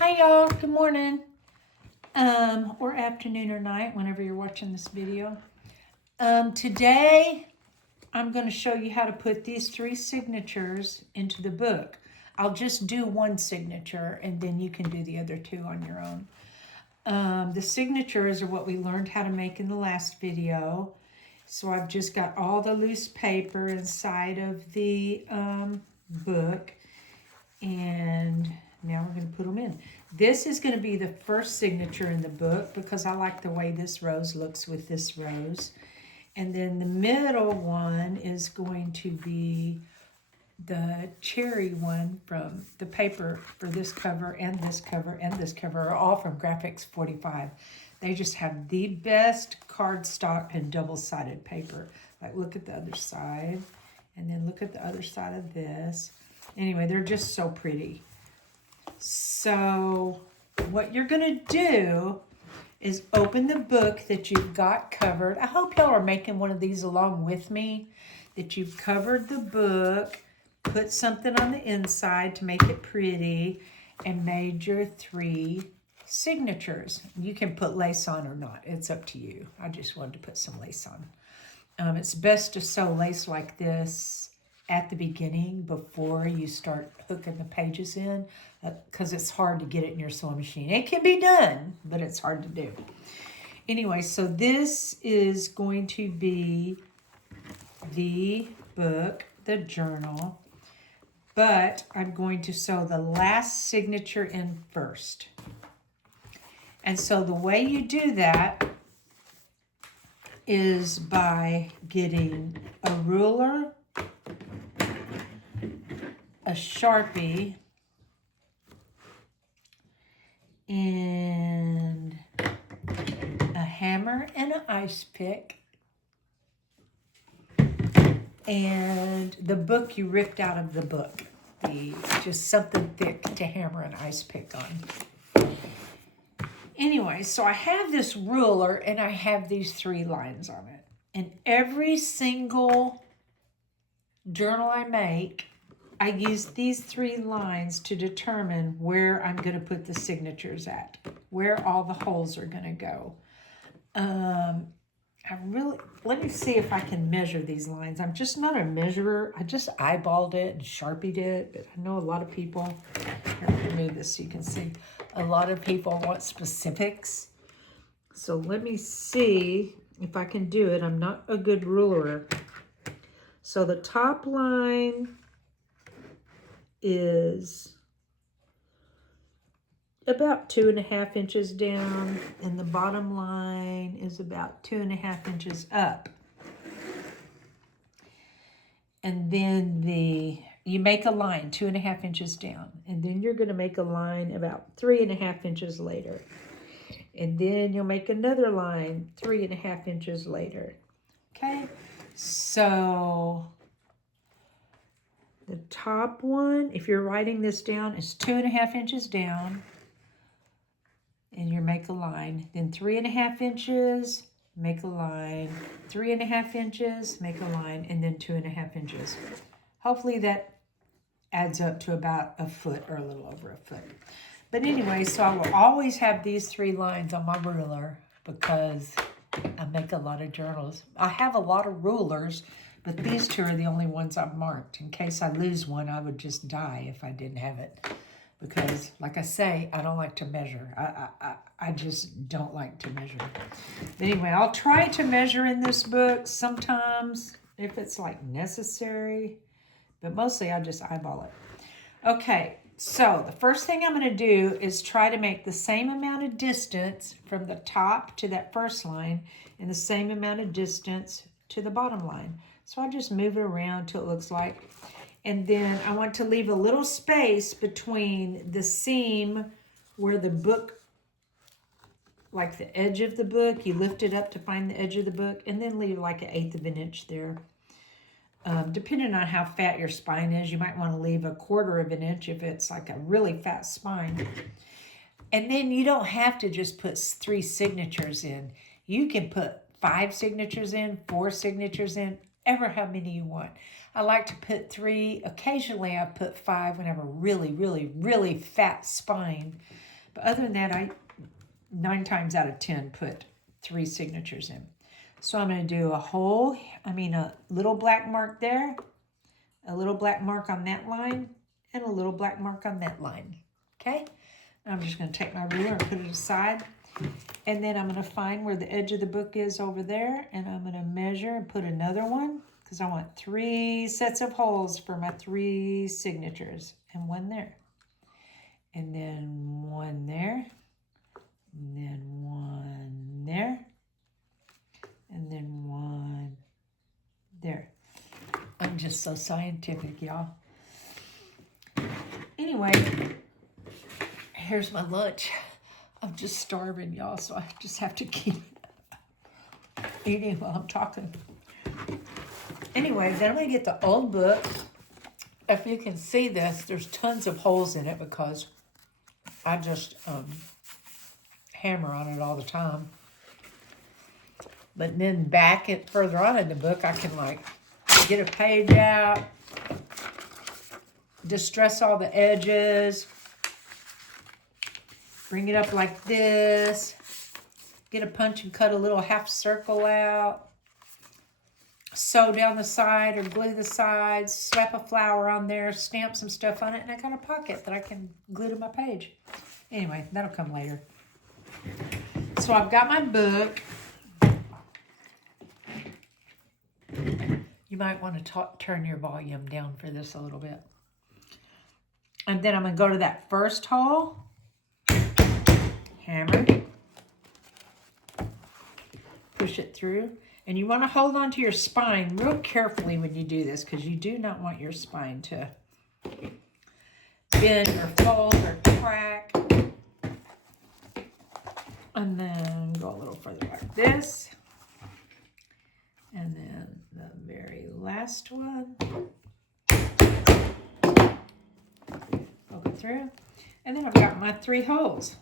Hi y'all, good morning, or afternoon or night, whenever you're watching this video. Today, I'm going to show you how to put these 3 signatures into the book. I'll just do one signature and then you can do the other 2 on your own. The signatures are what we learned how to make in the last video. So I've just got all the loose paper inside of the book, and now we're going to put them in. This is going to be the first signature in the book because I like the way this rose looks with this rose. And then the middle one is going to be the cherry one from the paper for this cover and this cover and this cover are all from Graphics 45. They just have the best cardstock and double-sided paper. Like, look at the other side, and then look at the other side of this. Anyway, they're just so pretty. So what you're going to do is open the book that you've got covered. I hope y'all are making one of these along with me, that you've covered the book, put something on the inside to make it pretty, and made your 3 signatures. You can put lace on or not. It's up to you. I just wanted to put some lace on. It's best to sew lace like this at the beginning before you start hooking the pages in, because it's hard to get it in your sewing machine. It can be done, but it's hard to do. Anyway, so this is going to be the book, the journal, but I'm going to sew the last signature in first. And so the way you do that is by getting a ruler, a Sharpie, and a hammer and an ice pick, and the book you ripped out of the book. Just something thick to hammer an ice pick on. Anyway, so I have this ruler and I have these 3 lines on it. And every single journal I make, I use these 3 lines to determine where I'm going to put the signatures at, where all the holes are going to go. Let me see if I can measure these lines. I'm just not a measurer. I just eyeballed it and Sharpied it, but I know a lot of people, here, I'll remove this so you can see, a lot of people want specifics. So let me see if I can do it. I'm not a good ruler. So the top line is about 2.5 inches down, and the bottom line is about 2.5 inches up. And then you make a line 2.5 inches down, and then you're going to make a line about 3.5 inches later, and then you'll make another line 3.5 inches later. Okay, so the top one, if you're writing this down, is 2.5 inches down, and you make a line, then 3.5 inches, make a line, 3.5 inches, make a line, and then 2.5 inches. Hopefully that adds up to about a foot or a little over a foot. But anyway, so I will always have these 3 lines on my ruler because I make a lot of journals. I have a lot of rulers, but these 2 are the only ones I've marked. In case I lose one, I would just die if I didn't have it. Because, like I say, I don't like to measure. I just don't like to measure. But anyway, I'll try to measure in this book sometimes if it's like necessary. But mostly I just eyeball it. Okay, so the first thing I'm going to do is try to make the same amount of distance from the top to that first line and the same amount of distance to the bottom line. So I just move it around till it looks like. And then I want to leave a little space between the seam where the book, like the edge of the book, you lift it up to find the edge of the book, and then leave like 1/8 of an inch there. Depending on how fat your spine is, you might want to leave 1/4 of an inch if it's like a really fat spine. And then you don't have to just put 3 signatures in. You can put 5 signatures in, 4 signatures in, ever how many you want. I like to put 3. Occasionally I put 5 when I have a really, really, really fat spine. But other than that, I 9 times out of 10 put 3 signatures in. So I'm going to do a little black mark there, a little black mark on that line, and a little black mark on that line. Okay? I'm just going to take my ruler and put it aside. And then I'm going to find where the edge of the book is over there, and I'm going to measure and put another one, because I want 3 sets of holes for my 3 signatures, and 1 there. And then 1 there, and then 1 there, and then 1 there. I'm just so scientific, y'all. Anyway, here's my lunch. I'm just starving, y'all, so I just have to keep eating while I'm talking. Anyway, then I'm going to get the old book. If you can see this, there's tons of holes in it because I just hammer on it all the time. But then further on in the book, I can like get a page out, distress all the edges, bring it up like this, get a punch and cut a little half circle out, sew down the side or glue the sides, slap a flower on there, stamp some stuff on it, and I got a pocket that I can glue to my page. Anyway, that'll come later. So I've got my book. You might want to turn your volume down for this a little bit. And then I'm going to go to that first hole, hammer, push it through. And you want to hold on to your spine real carefully when you do this, because you do not want your spine to bend or fold or crack. And then go a little further like this. And then the very last one. Poke it through. And then I've got my 3 holes.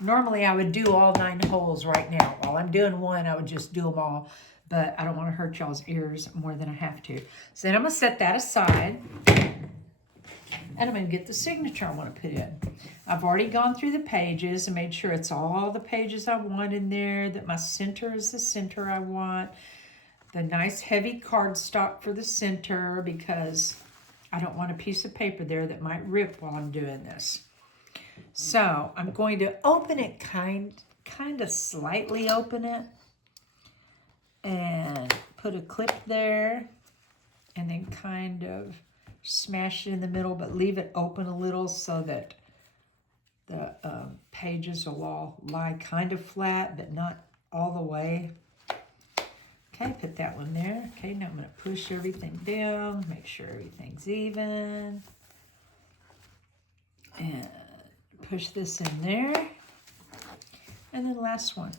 Normally I would do all 9 holes right now. While I'm doing one, I would just do them all. But I don't want to hurt y'all's ears more than I have to. So then I'm going to set that aside. And I'm going to get the signature I want to put in. I've already gone through the pages and made sure it's all the pages I want in there. That my center is the center I want. The nice heavy cardstock for the center, because I don't want a piece of paper there that might rip while I'm doing this. So I'm going to open it kind of slightly open it, and put a clip there, and then kind of smash it in the middle, but leave it open a little so that the pages will all lie kind of flat, but not all the way. Okay, put that one there. Okay, now I'm going to push everything down, make sure everything's even. And push this in there. And then last one.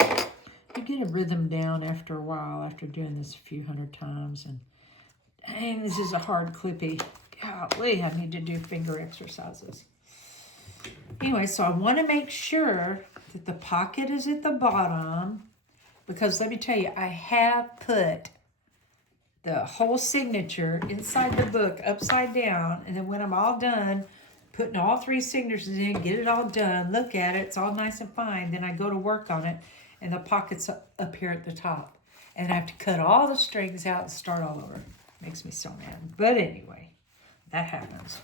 You get a rhythm down after a while, after doing this a few hundred times. And dang, this is a hard clippy. Golly, I need to do finger exercises. Anyway, so I want to make sure that the pocket is at the bottom. Because let me tell you, I have put the whole signature inside the book upside down. And then when I'm all done, putting all 3 signatures in, get it all done, look at it, it's all nice and fine. Then I go to work on it, and the pocket's up here at the top. And I have to cut all the strings out and start all over. Makes me so mad. But anyway, that happens.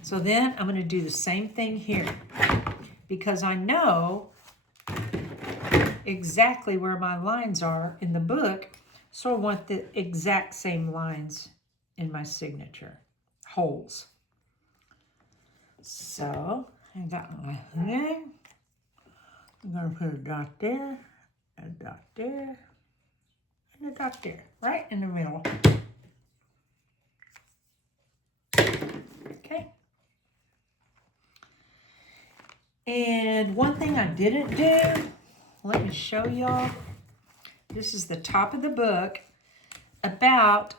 So then I'm going to do the same thing here. Because I know exactly where my lines are in the book, so I want the exact same lines in my signature holes. So I got my thing. I'm going to put a dot there, and a dot there, right in the middle. Okay. And one thing I didn't do, let me show y'all. This is the top of the book, about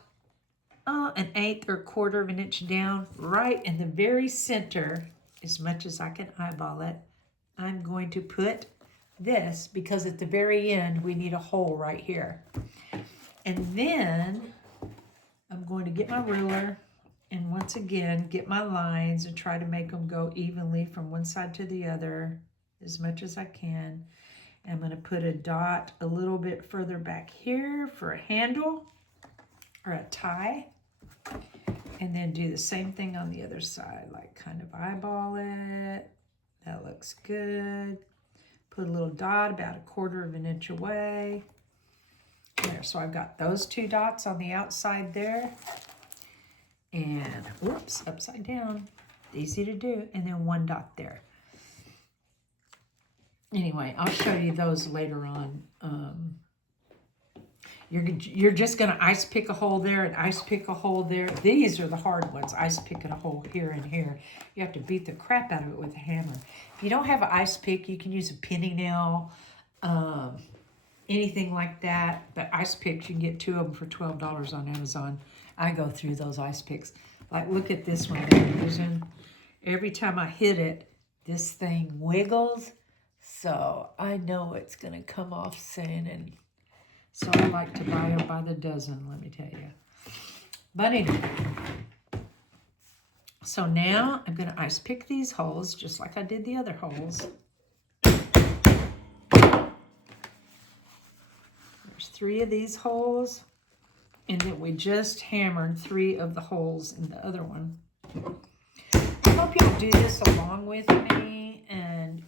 1/8 or 1/4 of an inch down, right in the very center, as much as I can eyeball it. I'm going to put this, because at the very end, we need a hole right here. And then I'm going to get my ruler, And once again, get my lines and try to make them go evenly from one side to the other as much as I can. I'm going to put a dot a little bit further back here for a handle or a tie. And then do the same thing on the other side, like kind of eyeball it. That looks good. Put a little dot about 1/4 of an inch away. There, so I've got those 2 dots on the outside there. And, whoops, upside down. Easy to do. And then 1 dot there. Anyway, I'll show you those later on. You're just going to ice pick a hole there and ice pick a hole there. These are the hard ones, ice picking a hole here and here. You have to beat the crap out of it with a hammer. If you don't have an ice pick, you can use a penny nail, anything like that. But ice picks, you can get 2 of them for $12 on Amazon. I go through those ice picks. Like, look at this one that I'm using. Every time I hit it, this thing wiggles. So I know it's going to come off soon, and so I like to buy them by the dozen, let me tell you. But anyway, so now I'm going to ice pick these holes just like I did the other holes. There's 3 of these holes, and then we just hammered 3 of the holes in the other one. I hope you'll do this along with me, and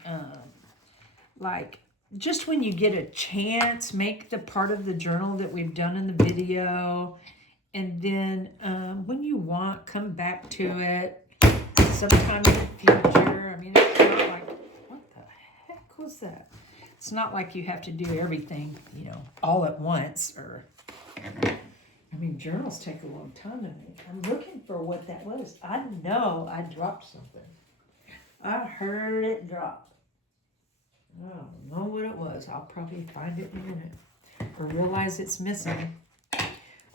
like, just when you get a chance, make the part of the journal that we've done in the video. And then when you want, come back to it sometime in the future. I mean, it's not like, what the heck was that? It's not like you have to do everything, you know, all at once. Or, I mean, journals take a long time to make. I'm looking for what that was. I know I dropped something. I heard it drop. I don't know what it was. I'll probably find it in a minute or realize it's missing.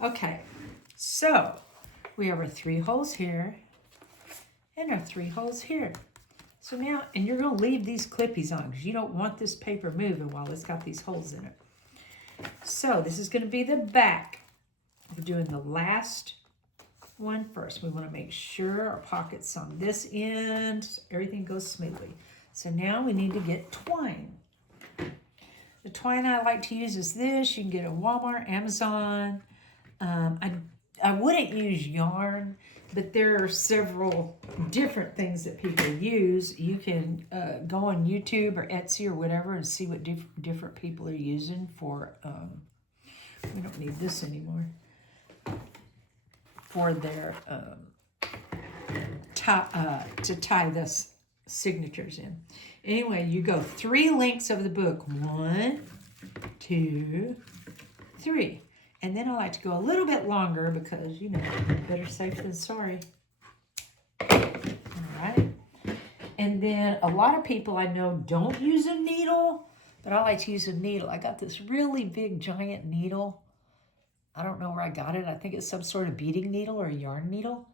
Okay, so we have our 3 holes here and our 3 holes here. So now, and you're going to leave these clippies on because you don't want this paper moving while it's got these holes in it. So this is going to be the back. We're doing the last one first. We want to make sure our pocket's on this end so everything goes smoothly. So now we need to get twine. The twine I like to use is this. You can get it at Walmart, Amazon. I wouldn't use yarn, but there are several different things that people use. You can go on YouTube or Etsy or whatever and see what different people are using for, we don't need this anymore, for their, to tie this signatures in. Anyway, you go 3 lengths of the book. 1, 2, 3. And then I like to go a little bit longer because, you know, better safe than sorry. All right. And then a lot of people I know don't use a needle, but I like to use a needle. I got this really big giant needle. I don't know where I got it. I think it's some sort of beading needle or a yarn needle.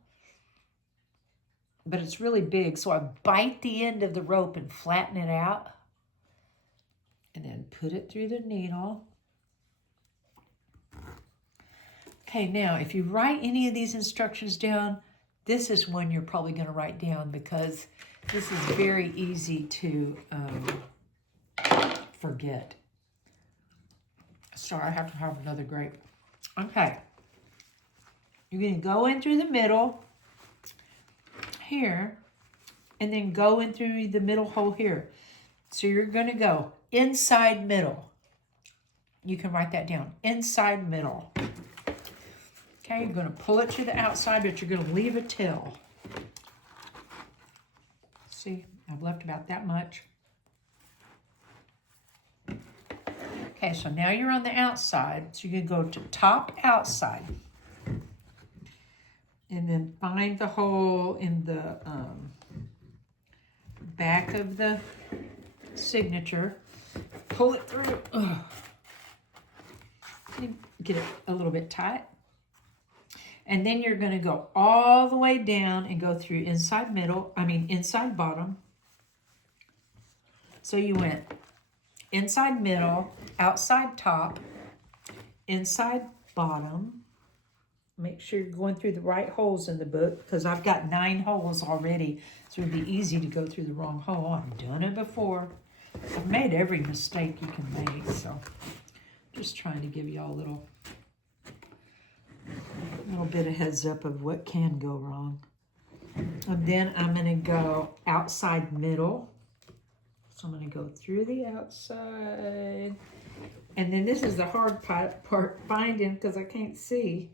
But it's really big, so I bite the end of the rope and flatten it out. And then put it through the needle. Okay, now, if you write any of these instructions down, this is one you're probably going to write down because this is very easy to forget. Sorry, I have to have another grape. Okay. You're going to go in through the middle here, and then go in through the middle hole here. So you're going to go inside middle. You can write that down. Inside middle. Okay, you're going to pull it to the outside, but you're going to leave a tail. See, I've left about that much. Okay, so now you're on the outside. So you're going to go to top outside. And then find the hole in the back of the signature. Pull it through. Get it a little bit tight. And then you're going to go all the way down and go through inside bottom. So you went inside middle, outside top, inside bottom. Make sure you're going through the right holes in the book, because I've got 9 holes already, so it'd be easy to go through the wrong hole. I've done it before. I've made every mistake you can make, so just trying to give y'all a little bit of heads up of what can go wrong. And then I'm going to go outside middle. So I'm going to go through the outside. And then this is the hard part finding, because I can't see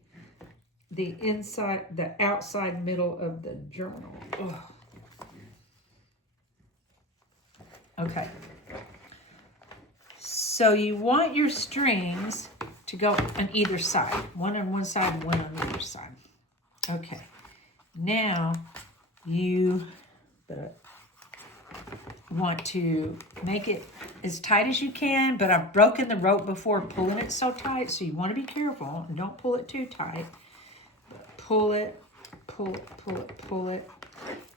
the inside, the outside middle of the journal. Ugh. Okay. So you want your strings to go on either side. One on one side, one on the other side. Okay. Now you want to make it as tight as you can, but I've broken the rope before pulling it so tight, so you want to be careful and don't pull it too tight. Pull it, pull it, pull it, pull it,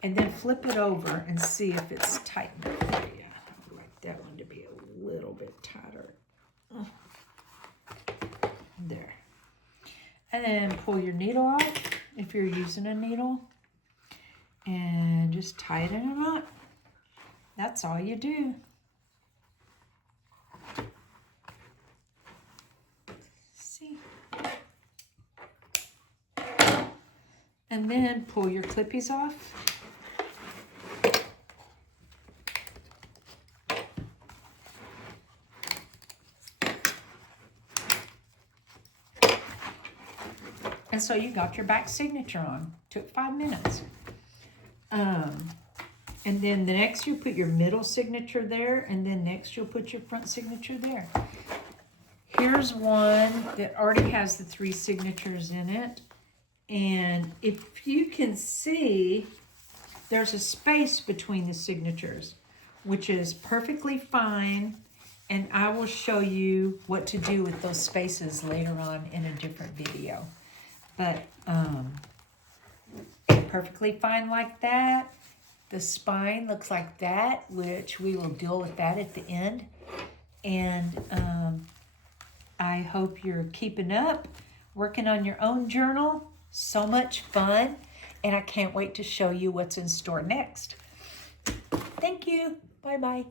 and then flip it over and see if it's tight enough for you. I'd like that one to be a little bit tighter. There. And then pull your needle off if you're using a needle, and just tighten them up. That's all you do. See? And then pull your clippies off. And so you got your back signature on. Took 5 minutes. And then the next you put your middle signature there, and then next you'll put your front signature there. Here's one that already has the 3 signatures in it. And if you can see, there's a space between the signatures, which is perfectly fine. And I will show you what to do with those spaces later on in a different video. But perfectly fine like that. The spine looks like that, which we will deal with that at the end. And I hope you're keeping up, working on your own journal. So much fun. And I can't wait to show you what's in store next. Thank you. Bye-bye.